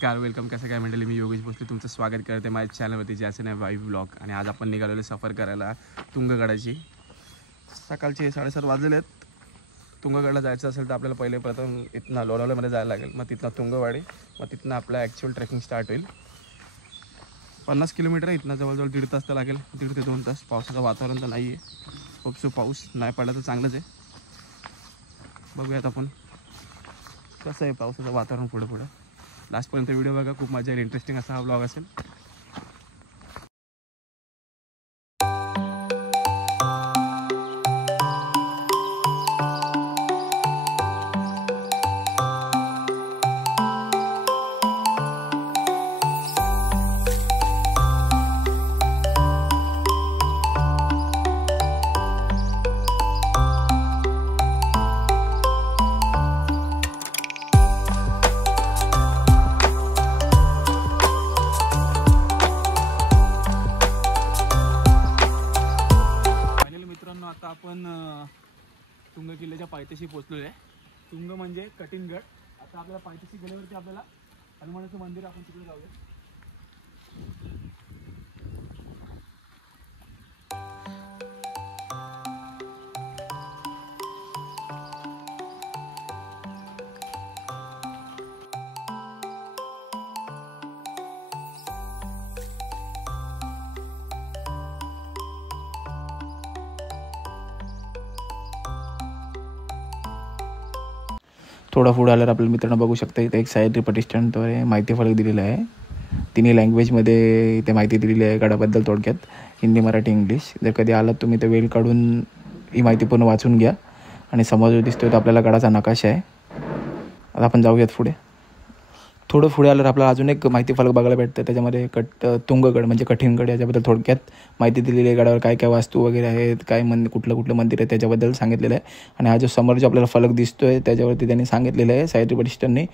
नमस्कार, वेलकम. कसं काय मंडळी, मी योगेश भोसले तुमचं स्वागत करते माझ्या चॅनलवरती, ज्याचं नाव वाईव्ह ब्लॉग. आणि आज आपण निघालेलो सफर करायला तुंगगडाची. सकाळचे 7:30 वाजलेले आहेत. तुंगगडला जायचं असेल तर आपल्याला पहिले प्रथम इथनं लोणावळ्यामध्ये जायला लागेल, मग तिथनं तुंगवाडी, मग तिथनं आपला ॲक्च्युअल ट्रेकिंग स्टार्ट होईल. 50 किलोमीटर आहे इथनं, जवळजवळ 1.5 तास तर लागेल, 1.5 ते 2 तास. पावसाचं वातावरण तर नाही आहे, खूप पाऊस नाही पडला तर चांगलंच आहे. बघूयात आपण कसं आहे पावसाचं वातावरण पुढे. लास्टपर्यंत व्हिडिओ बघा, खूप मजा येईल. इंटरेस्टिंग असा हा ब्लॉग असेल. आता आपण तुंग किल्ल्याच्या पायथ्याशी पोहोचलोय आहे. तुंग म्हणजे कठीणगड. आता आपल्याला पायथ्याशी गेल्यावरती आपल्याला हनुमानाचं मंदिर, आपण तिकडे जाऊया. थोडा पुढे आल्यावर आपल्या मित्रांनो बघू शकता, इथे एक सह्याद्री प्रतिष्ठानद्वारे माहिती फलक दिलेला आहे. तिन्ही लँग्वेजमध्ये इथे माहिती दिलेली आहे गडाबद्दल, थोडक्यात हिंदी, मराठी, इंग्लिश. जर कधी आलात तुम्ही तर वेळ काढून ही माहिती पूर्ण वाचून घ्या. आणि समोर जो दिसतोय तो आपल्याला गडाचा नकाशा आहे. आता आपण जाऊयात पुढे. थोडं पुढे आल्यावर आपल्याला अजून एक माहिती फलक बघायला भेटतं. त्याच्यामध्ये तुंगगड म्हणजे कठीणगड याच्याबद्दल थोडक्यात माहिती दिलेली आहे. गडावर काय काय वास्तू वगैरे आहेत, काय कुठलं मंदिर आहे त्याच्याबद्दल सांगितलेलं आहे. आणि हा जो समोर जो आपल्याला फलक दिसतोय त्याच्यावरती त्यांनी सांगितलेलं आहे सह्याद्री प्रतिष्ठानने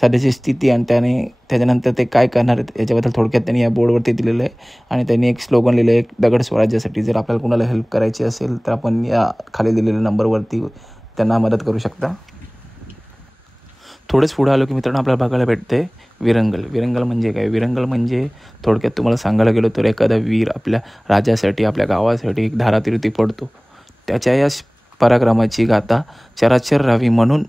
सध्याची स्थिती आणि त्याच्यानंतर ते काय करणार आहेत याच्याबद्दल थोडक्यात त्यांनी या बोर्डवरती दिलेलं आहे. आणि त्यांनी एक स्लोगन लिहिलं आहे, एक दगड स्वराज्यासाठी. जर आपल्याला कोणाला हेल्प करायची असेल तर आपण या खाली दिलेल्या नंबरवरती त्यांना मदत करू शकता. थोडंच पुढे आलो की मित्रांनो आपल्याला बघायला भेटते विरंगल. विरंगल म्हणजे काय? विरंगल म्हणजे थोडक्यात तुम्हाला सांगायला गेलो तर एखादा वीर आपल्या राजासाठी, आपल्या गावासाठी एक धारातीर्थी पडतो. त्याच्या या पराक्रमाची गाथा चराचर राहावी म्हणून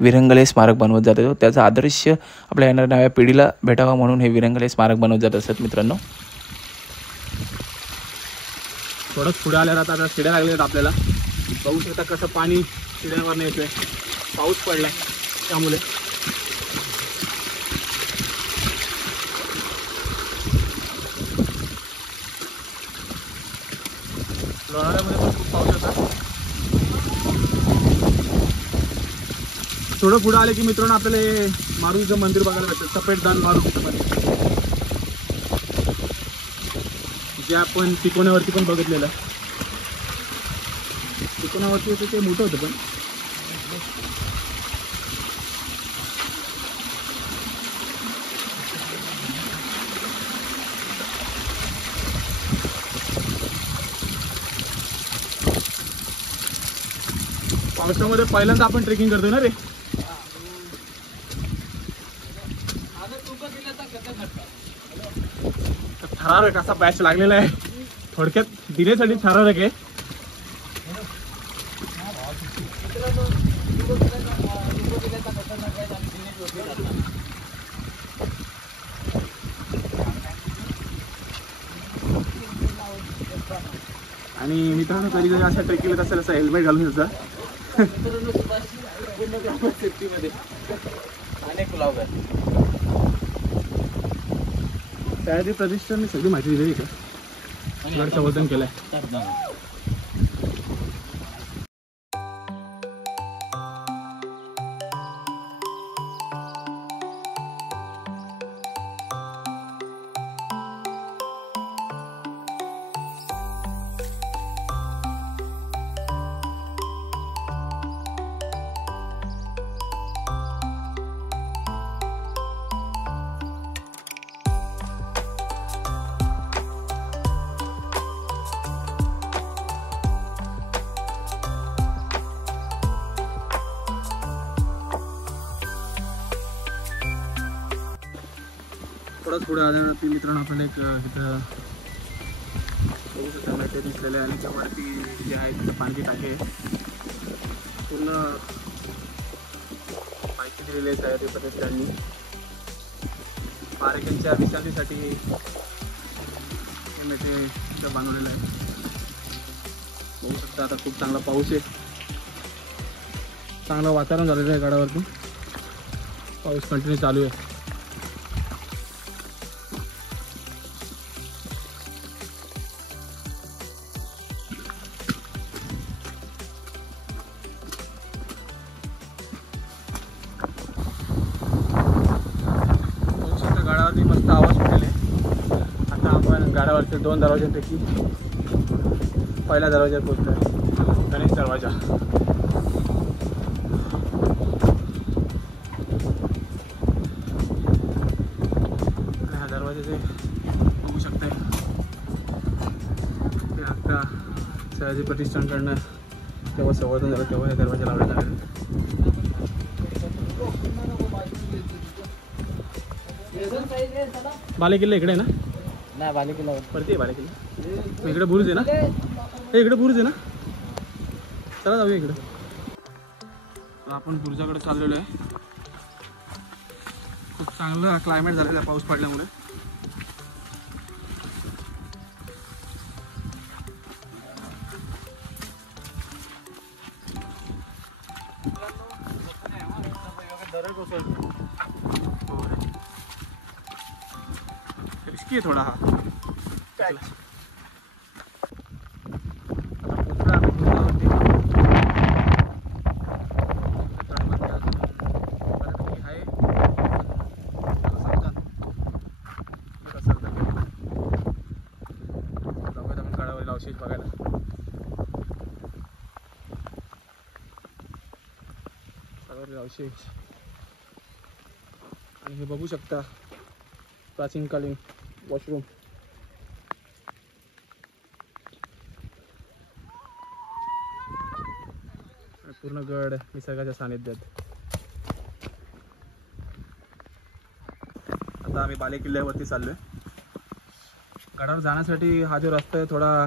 विरंगल हे स्मारक बनवत जातं. त्याचा आदर्श आपल्या येणाऱ्या नव्या पिढीला भेटावा म्हणून हे विरंगल हे स्मारक बनवत जात असतात मित्रांनो. थोडंच पुढे आल्यावर आता शिड्या लागलेत आपल्याला. बघू शकता कसं पाणी शिड्यांवर येतोय. पाऊस पडलाय त्यामुळे. लोणावळ्यामध्ये पण खूप पाऊस होता. थोडं पुढे आले की मित्रांनो आपल्याला हे मारुतीचं मंदिर बघायला भेटतं. सफेददान मारुतीचं मंदिर, जे आपण तिकोण्यावरती पण बघितलेलं. तिकोणावरती होतं ते मोठं होतं, पण पावसामध्ये पहिल्यांदा आपण ट्रेकिंग करतोय ना रे. थरारक असा पॅच लागलेला आहे. थोडक्यात दिनेसाठी थरारक आहे. आणि मित्रांनो कधी कधी अशा ट्रेकिंगला असेल असं हेल्मेट घालून येतं. सह्याद्री प्रतिष्ठानने सगळी माहिती दिली का, गड संवर्धन केलंय. थोडाच पुढे आल्यानंतर मित्रांनो आपण एक इथं बघू शकता माहिती दिसलेलं आहे आणि त्या वरती जे आहे तिथं पाणी टाके पूर्ण माहिती दिलेली आहे तयारी पद्धतीने पारेकरांच्या विश्रांतीसाठी हे मेटे इथं बांधवलेलं आहे. बघू शकता आता खूप चांगला पाऊस आहे, चांगलं वातावरण झालेलं आहे गडावरती, पाऊस कंटिन्यू चालू आहे. गडावरती मस्त आवाज सुटलेले. आता आपण गडावरती 2 दरवाज्यांपैकी पहिल्या दरवाज्यात पोहोचतोय, गणेश दरवाजा. आणि हा दरवाजा जे बघू शकताय ते आता सयाजी प्रतिष्ठानकडनं तेव्हा संवर्धन झालं तेव्हा हे दरवाजा लावण्यात आले. बालेकिल्ला इकडे आहे ना? नाही बालेकिल्ला वरती आहे बालेकिल्ला. इकडे बुरुज आहे ना? इकडे बुरुज आहे ना? चला जाऊया इकडे. आपण बुरुजाकडे चाललेलो आहे. खूप चांगलं क्लायमेट झालेलं आहे पाऊस पडल्यामुळे. रिस्की आहे थोडा हा. अवशेष बघायला सगळे अवशेष. आणि हे बघू शकता प्राचीनकालीन वॉशरूम. पूर्ण गड निसर्गाच्या सानिध्यात. आता आम्ही बालेकिल्ल्यावरती चाललोय. गडावर जाण्यासाठी हा जो रस्ता आहे थोडा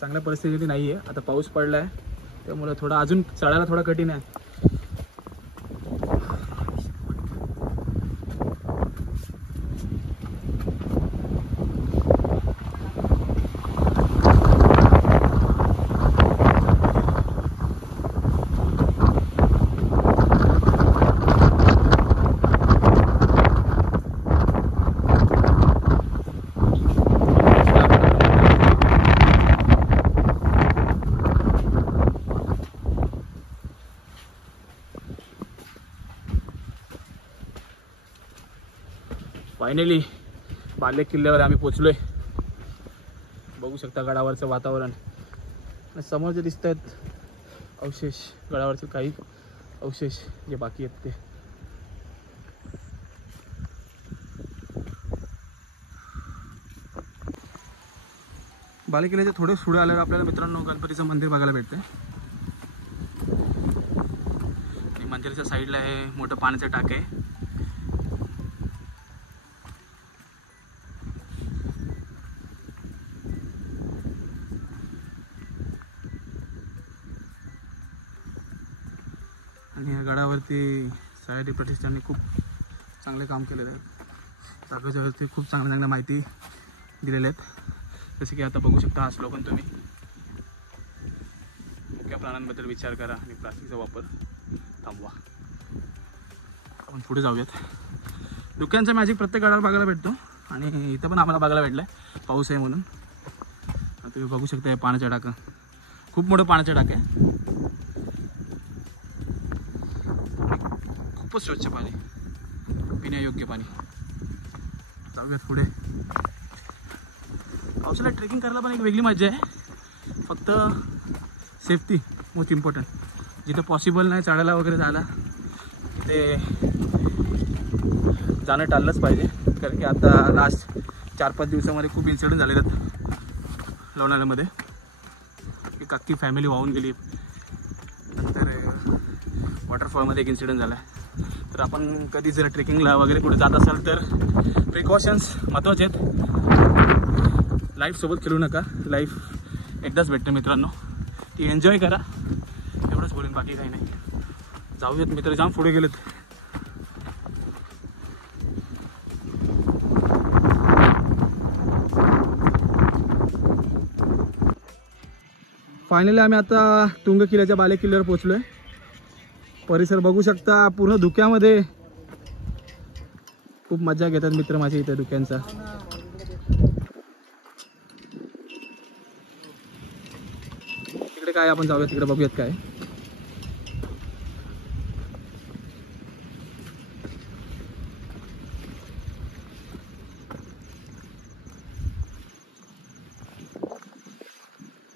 चांगल्या परिस्थितीत नाही आहे. आता पाऊस पडला आहे त्यामुळे थोडा अजून चढायला थोडा कठीण आहे. फायनली बालेकिल्ल्यावर आम्ही पोचलोय. बघू शकता गडावरचं वातावरण. समोर जे दिसत आहेत अवशेष, गडावरचे काही अवशेष जे बाकी आहेत ते. बालेकिल्ल्याच्या थोडे पुढे आल्यावर आपल्याला मित्रांनो गणपतीचं मंदिर बघायला भेटतंय. मंदिराच्या साईडला हे मोठं पाण्याचं टाक आहे. आणि या गडावरती सयाजी प्रतिष्ठानने खूप चांगले काम केलेलं आहे. जागोजागोवरती खूप चांगल्या माहिती दिलेल्या आहेत. जसे की आता बघू शकता हा स्लोगन तुम्ही, मुख्य प्राण्यांबद्दल विचार करा आणि प्लास्टिकचा वापर थांबवा. आपण पुढे जाऊयात. डुक्यांचा मॅजिक प्रत्येक गडावर बघायला भेटतो आणि इथं पण आम्हाला बघायला भेटलं आहे, पाऊस आहे म्हणून. तुम्ही बघू शकता हे पाण्याचा टाका, खूप मोठं पाण्याचं टाक आहे. खूपच स्वच्छ पाणी, पिण्यायोग्य पाणी. जाऊयात पुढे. पावसाळ्यात ट्रेकिंग करायला पण एक वेगळी मजा आहे. फक्त सेफ्टी मोस्ट इम्पॉर्टंट. जिथं पॉसिबल नाही चढायला वगैरे जायला तिथे जाणं टाळलंच पाहिजे. कारण की आता लास्ट 4-5 दिवसामध्ये खूप इन्सिडेंट झालेले आहेत लोणावळ्यामध्ये. एक अख्खी फॅमिली वाहून गेली. नंतर वॉटरफॉलमध्ये एक इन्सिडेंट झाला आहे. तर आपण कधी जर ट्रेकिंगला वगैरे कुठे जात असाल तर प्रिकॉशन्स महत्त्वाचे आहेत. लाईफसोबत खेळू नका. लाईफ एकदाच भेटते मित्रांनो, ती एन्जॉय करा. एवढंच बोलेन, बाकी काही नाही. जाऊयात मित्र, जाम पुढे गेलेत. फायनली आम्ही आता तुंग किल्ल्याच्या बाले किल्ल्यावर पोहोचलोय. परिसर बघू शकता, पूर्ण धुक्यामध्ये. खूप मजा घेतात मित्र माझे इथे धुक्यांचा. तिकडे काय आपण जाऊया, तिकडे बघूयात काय.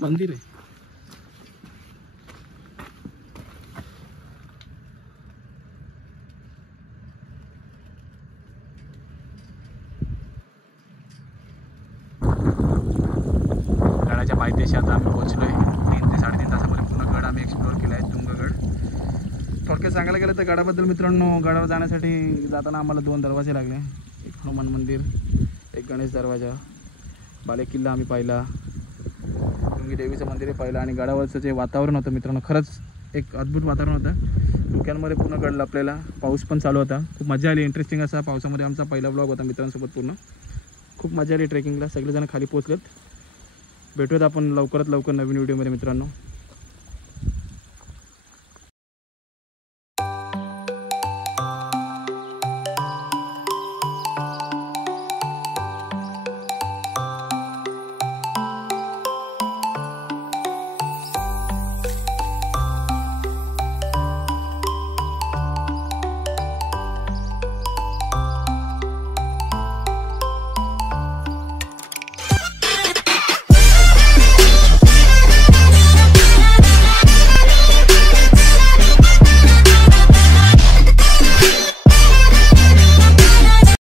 मंदिर आहे. गडाच्या पायथ्याशी आता आम्ही पोहोचलोय. 3 ते 3.5 तासामध्ये पूर्ण गड आम्ही एक्सप्लोअर केला आहे, तुंगगड. थोडक्यात सांगायला गेलं तर गडाबद्दल मित्रांनो, गडावर जाण्यासाठी जाताना आम्हाला 2 दरवाजे लागले. एक हनुमान मंदिर, एक गणेश दरवाजा. बाले किल्ला आम्ही पाहिला, तुंगी देवीचं मंदिर पाहिलं, आणि गडावरचं जे वातावरण होतं मित्रांनो, खरंच एक अद्भुत वातावरण होतं. धुक्यांमध्ये पूर्ण गड लपलेला, पाऊस पण चालू होता. खूप मजा आली. इंटरेस्टिंग असा पावसामध्ये आमचा पहिला ब्लॉग होता मित्रांसोबत. पूर्ण खूप मजा आली ट्रेकिंगला. सगळेजण खाली पोहोचलेत. भेटूयात आपण लवकरात लवकर नवीन व्हिडिओमध्ये मित्रांनो.